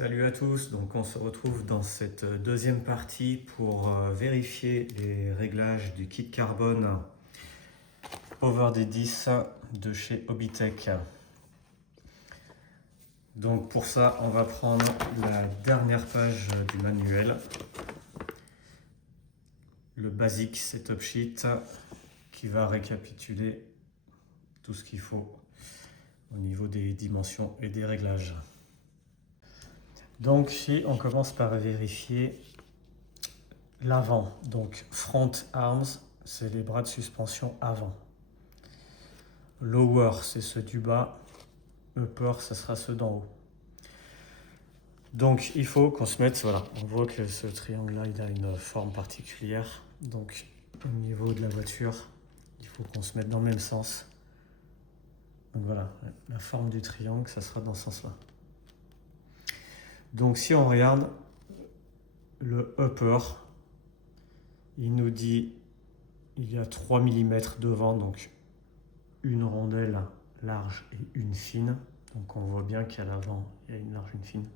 Salut à tous, donc on se retrouve dans cette deuxième partie pour vérifier les réglages du kit carbone Over D10 de chez Hobbytech. Donc pour ça, on va prendre la dernière page du manuel, le basic setup sheet qui va récapituler tout ce qu'il faut au niveau des dimensions et des réglages. Donc ici, on commence par vérifier l'avant. Donc front arms, c'est les bras de suspension avant. Lower, c'est ceux du bas. Upper, ce sera ceux d'en haut. Donc il faut qu'on se mette, voilà, on voit que ce triangle-là, il a une forme particulière. Donc au niveau de la voiture, il faut qu'on se mette dans le même sens. Donc voilà, la forme du triangle, ça sera dans ce sens-là. Donc si on regarde le upper, il nous dit il y a 3 mm devant, donc une rondelle large et une fine. Donc on voit bien qu'à l'avant, il y a une large et une fine.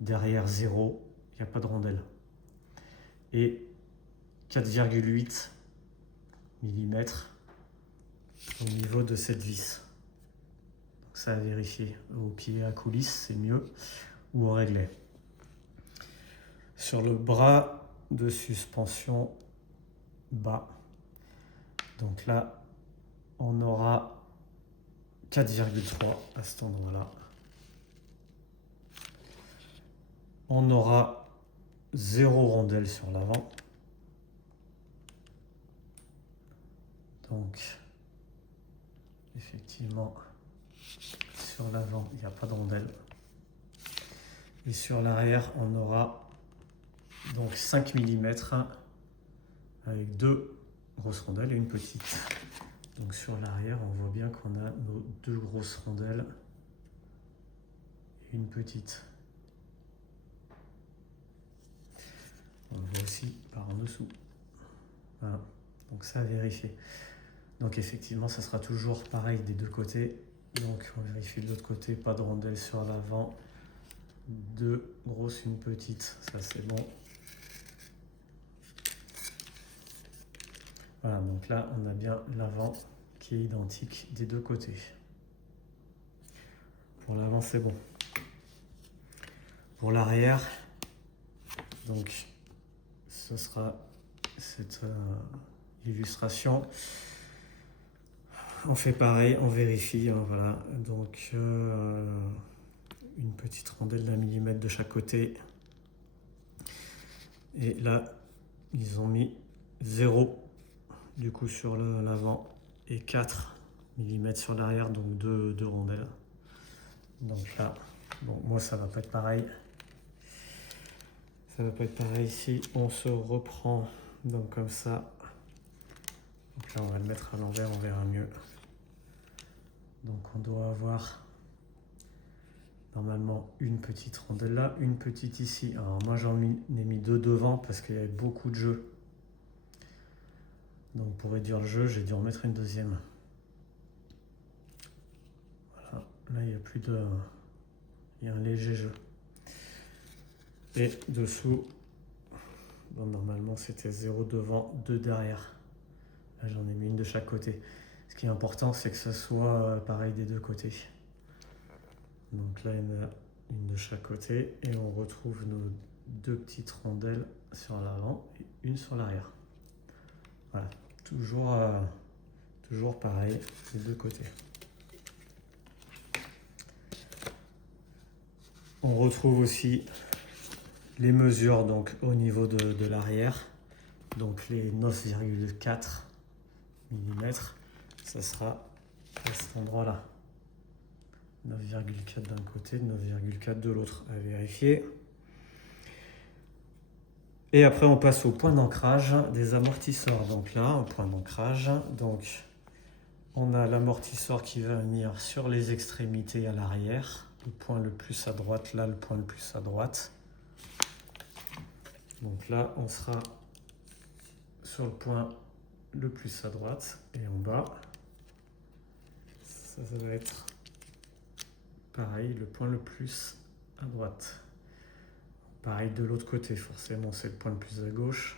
Derrière 0, il n'y a pas de rondelle. Et 4,8 mm au niveau de cette vis. Donc ça à vérifier. Au pied à coulisse, c'est mieux. Ou au réglet. Sur le bras de suspension bas, donc là, on aura 4,3 à cet endroit-là. On aura 0 rondelle sur l'avant. Donc, effectivement, sur l'avant, il n'y a pas de rondelle. Et sur l'arrière, on aura donc 5 mm avec 2 grosses rondelles et une petite. Donc sur l'arrière, on voit bien qu'on a nos 2 grosses rondelles et une petite. On le voit aussi par en dessous. Voilà, donc ça à vérifier. Donc effectivement, ça sera toujours pareil des deux côtés. Donc on vérifie de l'autre côté, pas de rondelle sur l'avant. 2 grosses, une petite, ça c'est bon. Voilà, donc là on a bien l'avant qui est identique des deux côtés. Pour l'avant c'est bon. Pour l'arrière, donc ce sera cette illustration. On fait pareil, on vérifie, hein, voilà. Donc une petite rondelle d'1 mm de chaque côté. Et là, ils ont mis 0 du coup sur l'avant et 4 mm sur l'arrière, donc 2 rondelles. Donc là, bon, moi ça va pas être pareil. Ça va pas être pareil si on se reprend donc comme ça. Donc là, on va le mettre à l'envers, on verra mieux. Donc on doit avoir normalement une petite rondelle là, une petite ici. Alors moi j'en ai mis 2 devant parce qu'il y avait beaucoup de jeux. Donc pour réduire le jeu, j'ai dû en mettre une deuxième. Voilà, là il n'y a plus de... Il y a un léger jeu. Et dessous, bon, normalement c'était 0 devant, 2 derrière. Là j'en ai mis une de chaque côté. Ce qui est important, c'est que ça soit pareil des deux côtés. Donc là, il y en a une de chaque côté et on retrouve nos 2 petites rondelles sur l'avant et une sur l'arrière. Voilà, toujours pareil des deux côtés. On retrouve aussi les mesures donc au niveau de l'arrière. Donc les 9,4 mm, ça sera à cet endroit-là. 9,4 d'un côté, 9,4 de l'autre, à vérifier. Et après, on passe au point d'ancrage des amortisseurs. Donc là, au point d'ancrage, donc on a l'amortisseur qui va venir sur les extrémités à l'arrière. Le point le plus à droite, là, le point le plus à droite. Donc là, on sera sur le point le plus à droite et en bas. Ça va être pareil, le point le plus à droite. Pareil de l'autre côté, forcément c'est le point le plus à gauche.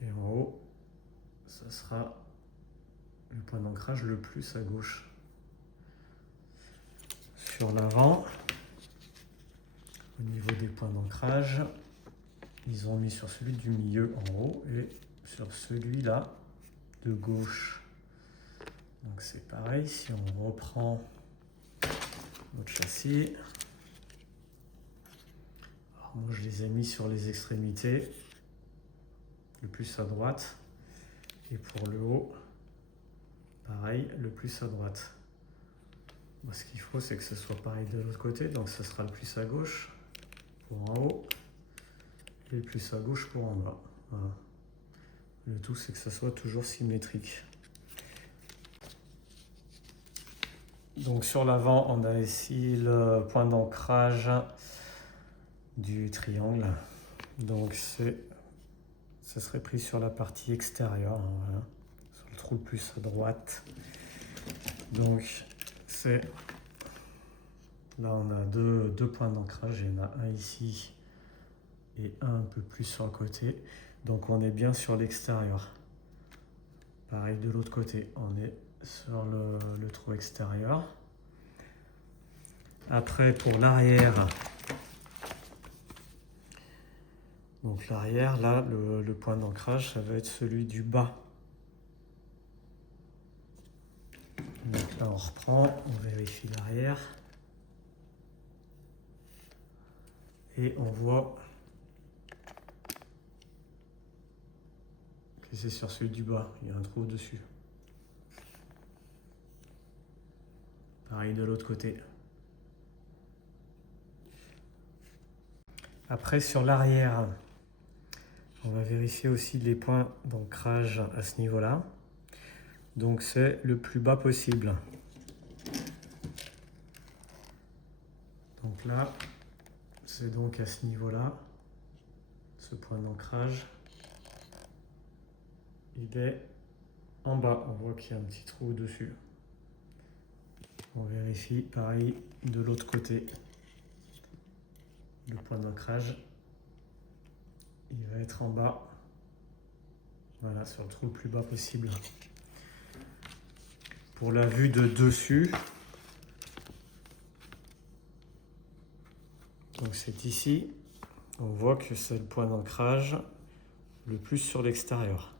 Et en haut, ça sera le point d'ancrage le plus à gauche. Sur l'avant, au niveau des points d'ancrage, ils ont mis sur celui du milieu en haut et sur celui-là de gauche. Donc c'est pareil, si on reprend notre châssis, alors moi je les ai mis sur les extrémités, le plus à droite, et pour le haut, pareil, le plus à droite. Moi, ce qu'il faut, c'est que ce soit pareil de l'autre côté, donc ce sera le plus à gauche pour en haut et le plus à gauche pour en bas. Voilà. Le tout, c'est que ça soit toujours symétrique. Donc sur l'avant, on a ici le point d'ancrage du triangle. Donc ça serait pris sur la partie extérieure, hein, voilà, sur le trou le plus à droite. Donc là on a deux points d'ancrage, il y en a un ici et un peu plus sur le côté. Donc on est bien sur l'extérieur. Pareil de l'autre côté, on est sur le trou extérieur. Après pour l'arrière, donc l'arrière, là, le point d'ancrage, ça va être celui du bas. Donc là, on reprend, on vérifie l'arrière. Et on voit que c'est sur celui du bas, il y a un trou dessus. Pareil de l'autre côté. Après, sur l'arrière, on va vérifier aussi les points d'ancrage à ce niveau-là. Donc c'est le plus bas possible. Donc là, c'est donc à ce niveau-là, ce point d'ancrage, il est en bas. On voit qu'il y a un petit trou dessus. On vérifie pareil de l'autre côté. Le point d'ancrage, il va être en bas. Voilà, sur le trou le plus bas possible. Pour la vue de dessus, donc c'est ici, on voit que c'est le point d'ancrage le plus sur l'extérieur.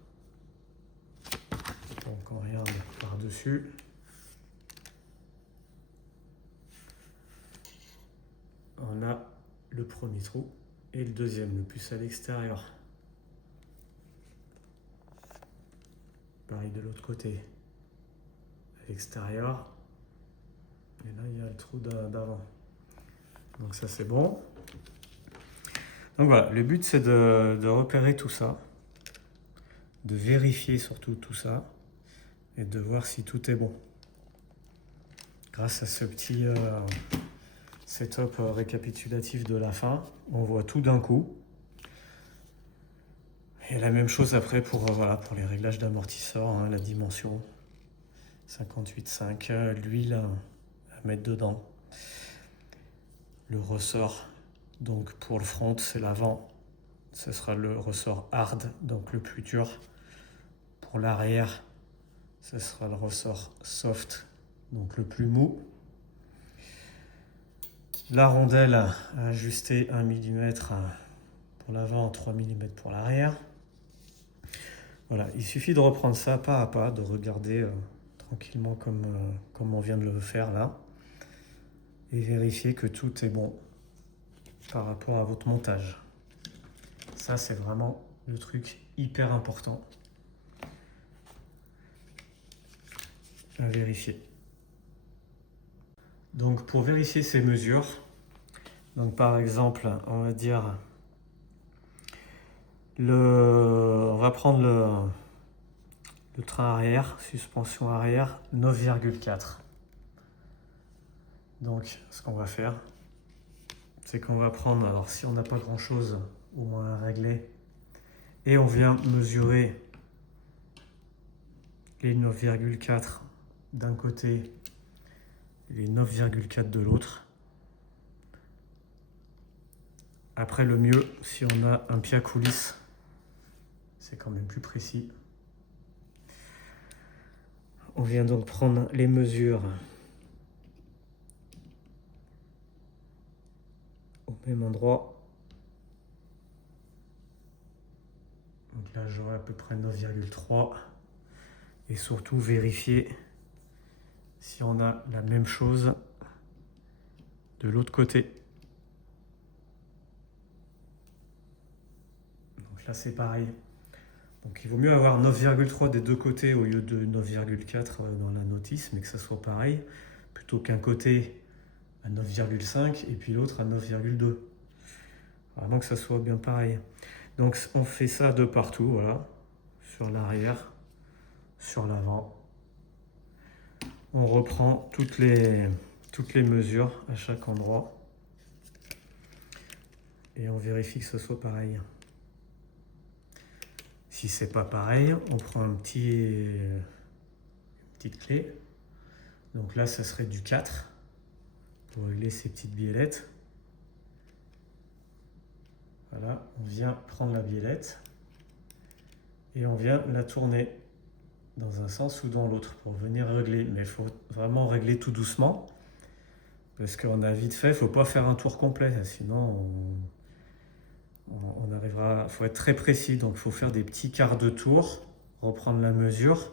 Donc on regarde par-dessus. On a le premier trou et le deuxième, le plus à l'extérieur. Pareil de l'autre côté, à l'extérieur. Et là, il y a le trou d'avant. Donc ça, c'est bon. Donc voilà, le but, c'est de repérer tout ça, de vérifier surtout tout ça, et de voir si tout est bon. Grâce à ce petit setup récapitulatif de la fin, on voit tout d'un coup. Et la même chose après pour les réglages d'amortisseur, hein, la dimension 58,5, l'huile à mettre dedans, le ressort. Donc pour le front, c'est l'avant, ce sera le ressort hard, donc le plus dur. Pour l'arrière, ce sera le ressort soft, donc le plus mou. La rondelle à ajuster 1 mm pour l'avant, 3 mm pour l'arrière. Voilà, il suffit de reprendre ça pas à pas, de regarder tranquillement comme on vient de le faire là, et vérifier que tout est bon par rapport à votre montage. Ça, c'est vraiment le truc hyper important à vérifier. Donc pour vérifier ces mesures, donc par exemple, on va dire on va prendre le train arrière, suspension arrière, 9,4. Donc ce qu'on va faire, c'est qu'on va prendre, alors si on n'a pas grand chose, au moins à régler, et on vient mesurer les 9,4 d'un côté et les 9,4 de l'autre. Après, le mieux, si on a un pied à coulisse, c'est quand même plus précis. On vient donc prendre les mesures au même endroit. Donc là, j'aurai à peu près 9,3. Et surtout, vérifier si on a la même chose de l'autre côté. Donc là, c'est pareil. Donc il vaut mieux avoir 9,3 des deux côtés au lieu de 9,4 dans la notice, mais que ça soit pareil, plutôt qu'un côté à 9,5 et puis l'autre à 9,2. Vraiment que ça soit bien pareil. Donc on fait ça de partout, voilà, sur l'arrière, sur l'avant. On reprend toutes les mesures à chaque endroit et on vérifie que ce soit pareil. Si c'est pas pareil, on prend une petite clé. Donc là, ça serait du 4 pour régler ces petites biellettes. Voilà, on vient prendre la biellette et on vient la tourner dans un sens ou dans l'autre pour venir régler. Mais il faut vraiment régler tout doucement parce qu'on a vite fait, il ne faut pas faire un tour complet, sinon on arrivera. Il faut être très précis, donc il faut faire des petits quarts de tour, reprendre la mesure,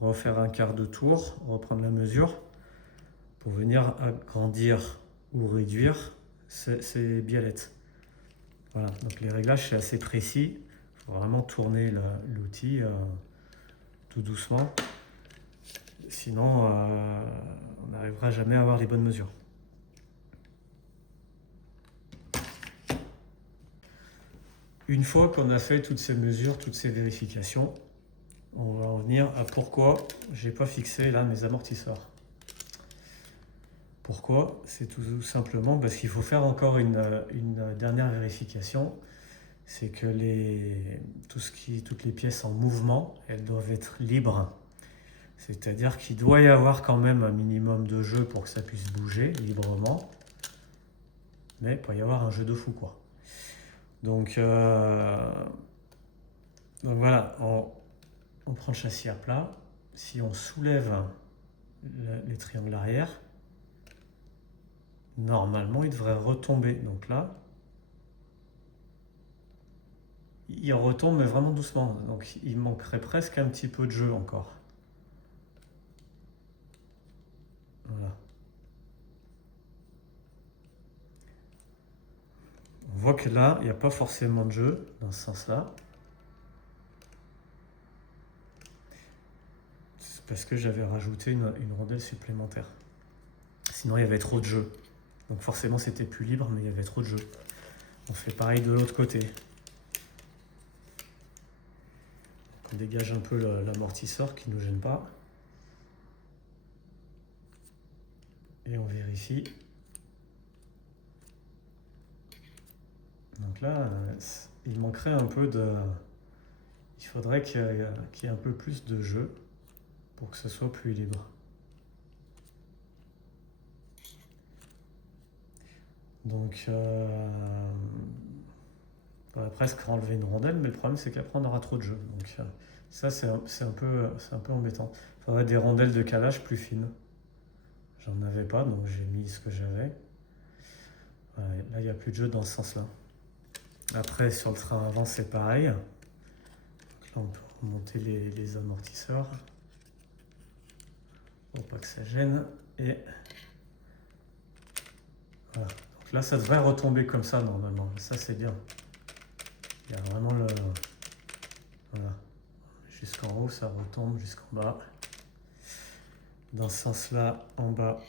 refaire un quart de tour, reprendre la mesure pour venir agrandir ou réduire ces biellettes. Voilà, donc les réglages c'est assez précis, il faut vraiment tourner l'outil tout doucement, sinon on n'arrivera jamais à avoir les bonnes mesures. Une fois qu'on a fait toutes ces mesures, toutes ces vérifications, on va en venir à pourquoi je n'ai pas fixé là mes amortisseurs. Pourquoi? C'est tout simplement parce qu'il faut faire encore une dernière vérification. C'est que toutes les pièces en mouvement, elles doivent être libres. C'est-à-dire qu'il doit y avoir quand même un minimum de jeu pour que ça puisse bouger librement. Mais il peut y avoir un jeu de fou, quoi. Donc voilà, on prend le châssis à plat. Si on soulève les triangles arrière, normalement, il devrait retomber. Donc là, il retombe, mais vraiment doucement. Donc il manquerait presque un petit peu de jeu encore. Voilà. On voit que là, il n'y a pas forcément de jeu dans ce sens-là. C'est parce que j'avais rajouté une rondelle supplémentaire. Sinon, il y avait trop de jeu. Donc forcément, c'était plus libre, mais il y avait trop de jeu. On fait pareil de l'autre côté. On dégage un peu l'amortisseur qui ne nous gêne pas. Et on vérifie. Donc là, il manquerait un peu de... Il faudrait qu'il y ait un peu plus de jeu pour que ce soit plus libre. Donc, on va presque enlever une rondelle, mais le problème c'est qu'après on aura trop de jeu. Donc ça c'est un peu embêtant. Il faudrait des rondelles de calage plus fines. J'en avais pas, donc j'ai mis ce que j'avais. Ouais, là il n'y a plus de jeu dans ce sens-là. Après sur le train avant c'est pareil. Donc là on peut remonter les amortisseurs pour pas que ça gêne. Et voilà. Donc là ça devrait retomber comme ça normalement. Ça c'est bien. Il y a vraiment le... Voilà. Jusqu'en haut, ça retombe jusqu'en bas. Dans ce sens-là, en bas,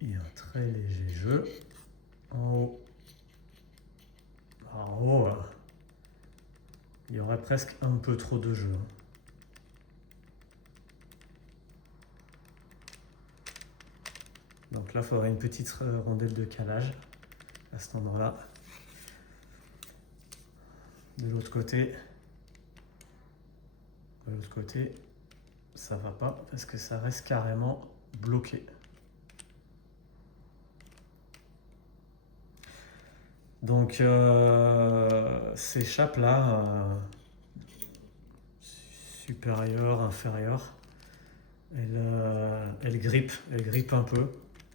il y a un très léger jeu. En haut, il y aurait presque un peu trop de jeu. Donc là, il faudrait une petite rondelle de calage à cet endroit-là. De l'autre côté, ça va pas parce que ça reste carrément bloqué. Donc ces échappes là, supérieure, inférieure, elles grippent un peu.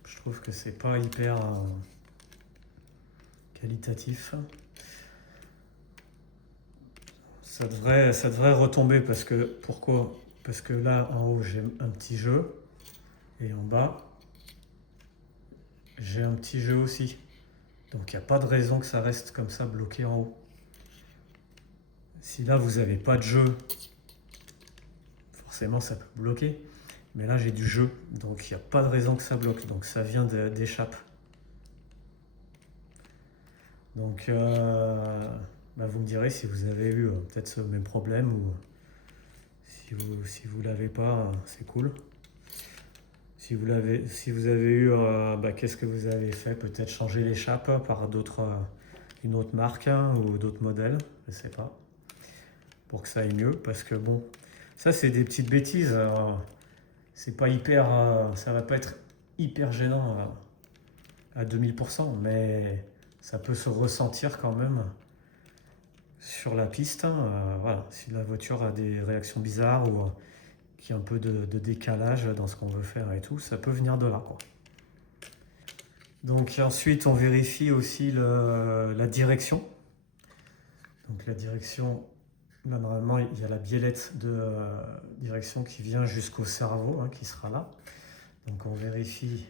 Je trouve que c'est pas hyper qualitatif. Ça devrait retomber parce que pourquoi? Parce que là en haut j'ai un petit jeu et en bas j'ai un petit jeu aussi. Donc il n'y a pas de raison que ça reste comme ça bloqué en haut. Si là vous n'avez pas de jeu, forcément ça peut bloquer. Mais là j'ai du jeu, donc il n'y a pas de raison que ça bloque. Donc ça vient d'échappe. Donc vous me direz si vous avez eu peut-être ce même problème ou si vous l'avez pas, c'est cool. Si vous avez eu, qu'est-ce que vous avez fait? Peut-être changer l'échappe par une autre marque ou d'autres modèles, je sais pas, pour que ça aille mieux. Parce que bon, ça c'est des petites bêtises. C'est pas hyper, ça va pas être hyper gênant à 2000%, mais ça peut se ressentir quand même sur la piste. Voilà, si la voiture a des réactions bizarres ou qu'il y a un peu de décalage dans ce qu'on veut faire et tout, ça peut venir de là, quoi. Donc ensuite on vérifie aussi la direction. Donc la direction, là normalement il y a la biellette de direction qui vient jusqu'au cerveau, qui sera là. Donc on vérifie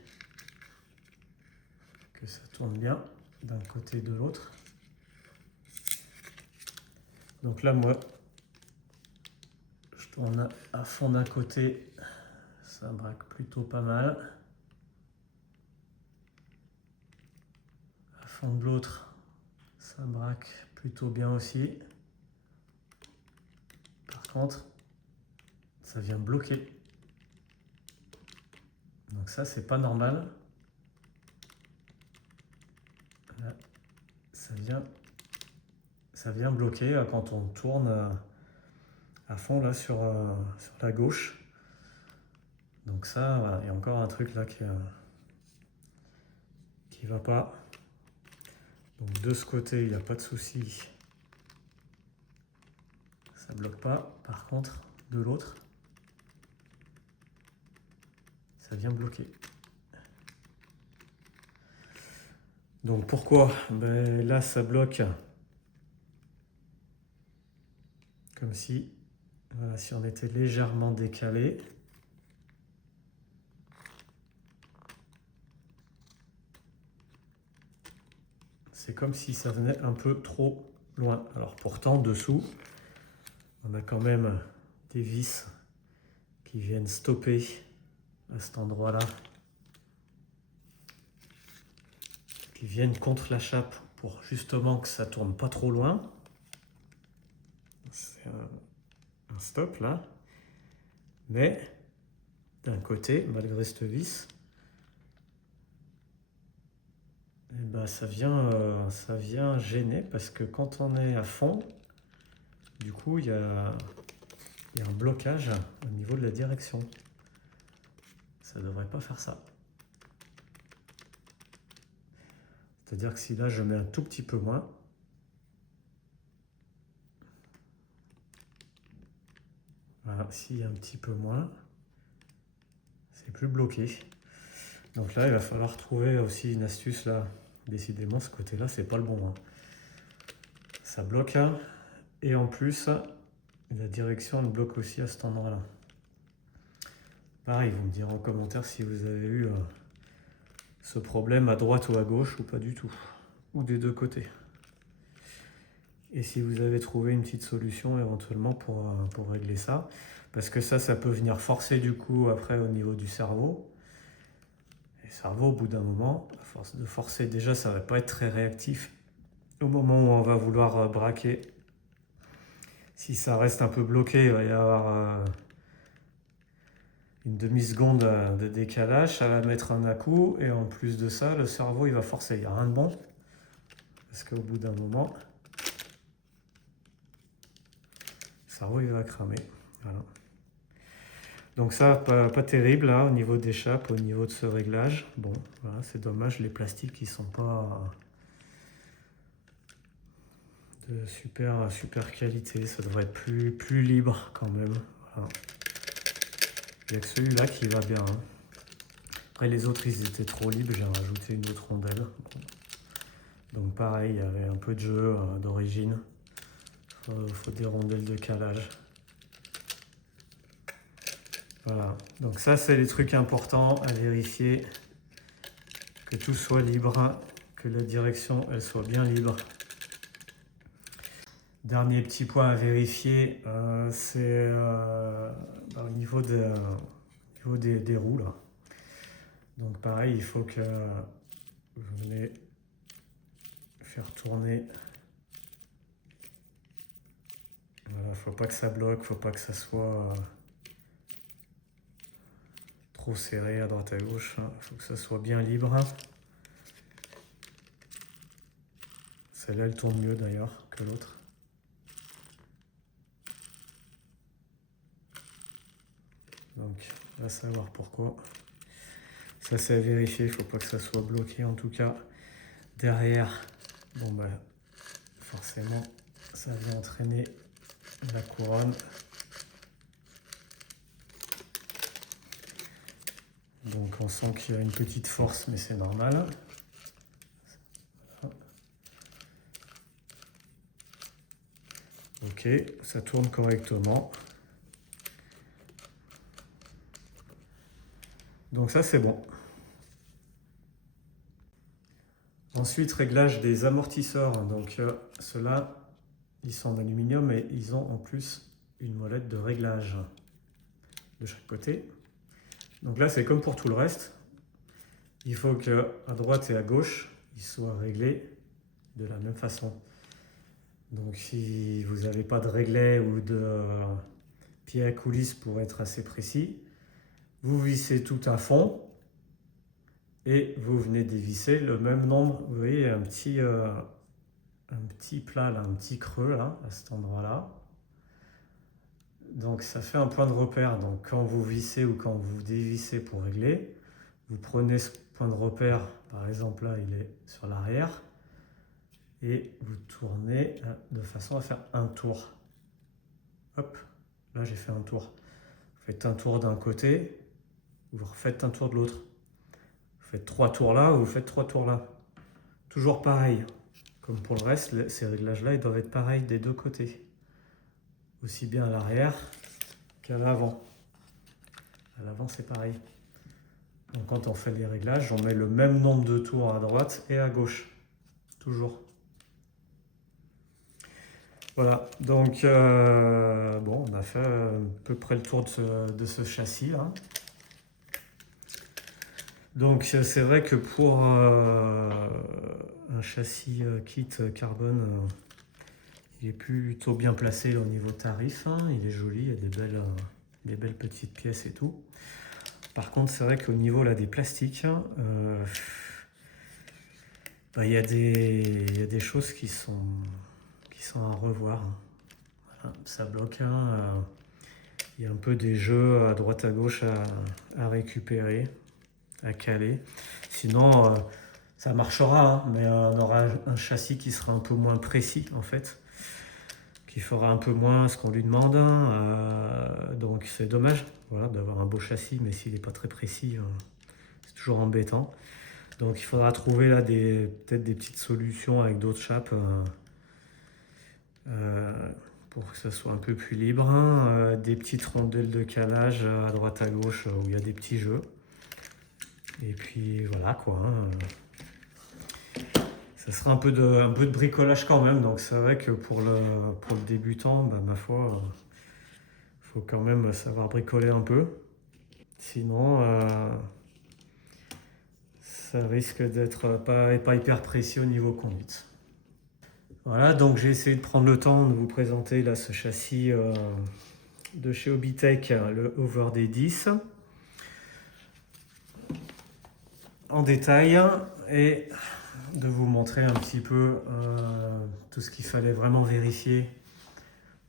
que ça tourne bien d'un côté et de l'autre. Donc là moi je tourne à fond d'un côté, ça braque plutôt pas mal. À fond de l'autre, ça braque plutôt bien aussi. Par contre, ça vient bloquer. Donc ça, c'est pas normal. Là, ça vient bloquer quand on tourne à fond là sur la gauche. Donc ça, voilà, il y a encore un truc là qui va pas. Donc de ce côté, il n'y a pas de souci. Ça bloque pas. Par contre, de l'autre, ça vient bloquer. Donc pourquoi? Là, ça bloque comme si, voilà, si on était légèrement décalé. C'est comme si ça venait un peu trop loin. Alors pourtant, dessous, on a quand même des vis qui viennent stopper à cet endroit-là, qui viennent contre la chape pour justement que ça tourne pas trop loin. C'est un stop là. Mais d'un côté, malgré cette vis, ça vient gêner parce que quand on est à fond, du coup, il y a un blocage au niveau de la direction. Ça ne devrait pas faire ça. C'est-à-dire que si là, je mets un tout petit peu moins, voilà, s'il y a un petit peu moins, c'est plus bloqué. Donc là, il va falloir trouver aussi une astuce là. Décidément, ce côté-là, c'est pas le bon. Ça bloque. Et en plus, la direction, elle bloque aussi à cet endroit-là. Pareil, vous me direz en commentaire si vous avez eu ce problème à droite ou à gauche ou pas du tout. Ou des deux côtés. Et si vous avez trouvé une petite solution éventuellement pour régler ça. Parce que ça peut venir forcer du coup après au niveau du cerveau. Et le cerveau, au bout d'un moment, à force de forcer, déjà ça ne va pas être très réactif. Au moment où on va vouloir braquer, si ça reste un peu bloqué, il va y avoir une demi-seconde de décalage, ça va mettre un à-coup, et en plus de ça, le cerveau il va forcer. Il n'y a rien de bon, parce qu'au bout d'un moment, le cerveau il va cramer. Voilà. Donc ça, pas terrible là, au niveau d'échappe, au niveau de ce réglage. Bon, voilà, c'est dommage, les plastiques ils sont pas de super qualité. Ça devrait être plus libre quand même. Voilà. Il n'y a que celui-là qui va bien. Hein. Après les autres ils étaient trop libres, j'ai rajouté une autre rondelle. Donc pareil, il y avait un peu de jeu d'origine. Faut des rondelles de calage. Voilà, donc ça c'est les trucs importants à vérifier. Que tout soit libre, que la direction elle soit bien libre. Dernier petit point à vérifier, c'est au niveau des roues là. Donc pareil, il faut que vous venez faire tourner. Voilà, faut pas que ça bloque, faut pas que ça soit trop serré à droite à gauche. Faut que ça soit bien libre. Celle-là elle tourne mieux d'ailleurs que l'autre. Donc, on va savoir pourquoi. Ça, c'est à vérifier. Il ne faut pas que ça soit bloqué. En tout cas, derrière, bon, bah, forcément, ça vient entraîner la couronne. Donc, on sent qu'il y a une petite force, mais c'est normal. Ok, ça tourne correctement. Donc ça c'est bon. Ensuite, réglage des amortisseurs. Donc ceux-là, ils sont en aluminium et ils ont en plus une molette de réglage de chaque côté. Donc là, c'est comme pour tout le reste. Il faut qu'à droite et à gauche, ils soient réglés de la même façon. Donc si vous n'avez pas de réglet ou de pied à coulisse pour être assez précis, vous vissez tout à fond et vous venez dévisser le même nombre. Vous voyez, un petit plat, là, un petit creux là, à cet endroit-là. Donc ça fait un point de repère. Donc quand vous vissez ou quand vous dévissez pour régler, vous prenez ce point de repère, par exemple là il est sur l'arrière, et vous tournez de façon à faire un tour. Hop, là j'ai fait un tour. Vous faites un tour d'un côté, vous refaites un tour de l'autre. Vous faites 3 tours là, vous faites 3 tours là. Toujours pareil. Comme pour le reste, ces réglages-là, ils doivent être pareils des deux côtés. Aussi bien à l'arrière qu'à l'avant. À l'avant, c'est pareil. Donc quand on fait les réglages, on met le même nombre de tours à droite et à gauche. Toujours. Voilà, donc bon, on a fait à peu près le tour de ce châssis là. Donc c'est vrai que pour un châssis kit carbone, il est plutôt bien placé au niveau tarif, hein. Il est joli, il y a des belles petites pièces et tout. Par contre, c'est vrai qu'au niveau là, des plastiques, bah, il y a des choses qui sont à revoir. Voilà, ça bloque. Hein. Il y a un peu des jeux à droite à gauche à récupérer, à caler. Sinon, ça marchera, hein, mais on aura un châssis qui sera un peu moins précis en fait, qui fera un peu moins ce qu'on lui demande. Donc c'est dommage, voilà, d'avoir un beau châssis, mais s'il n'est pas très précis, c'est toujours embêtant. Donc il faudra trouver là peut-être des petites solutions avec d'autres chapes pour que ça soit un peu plus libre. Hein. Des petites rondelles de calage à droite à gauche où il y a des petits jeux. Et puis voilà quoi. Hein. Ça sera un peu de bricolage quand même. Donc c'est vrai que pour le débutant, bah, ma foi, faut quand même savoir bricoler un peu. Sinon, ça risque d'être pas hyper précis au niveau conduite. Voilà, donc j'ai essayé de prendre le temps de vous présenter là ce châssis de chez Hobbytech, le Over D10, en détail, et de vous montrer un petit peu tout ce qu'il fallait vraiment vérifier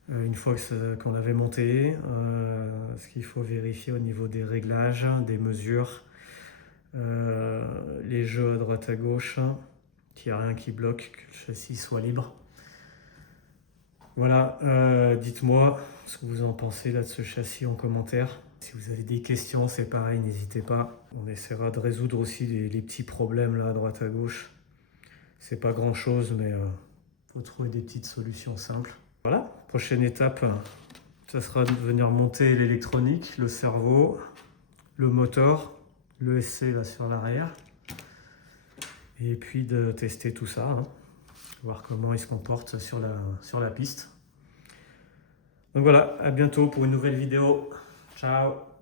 une fois qu'on avait monté, ce qu'il faut vérifier au niveau des réglages, des mesures, les jeux à droite à gauche, qu'il n'y a rien qui bloque, que le châssis soit libre. Voilà, dites-moi ce que vous en pensez là de ce châssis en commentaire. Si vous avez des questions, c'est pareil, n'hésitez pas. On essaiera de résoudre aussi les petits problèmes là à droite à gauche. C'est pas grand chose, mais faut trouver des petites solutions simples. Voilà, prochaine étape, ça sera de venir monter l'électronique, le cerveau, le moteur, le SC là sur l'arrière. Et puis de tester tout ça, hein. Voir comment il se comporte sur la piste. Donc voilà, à bientôt pour une nouvelle vidéo. Ciao!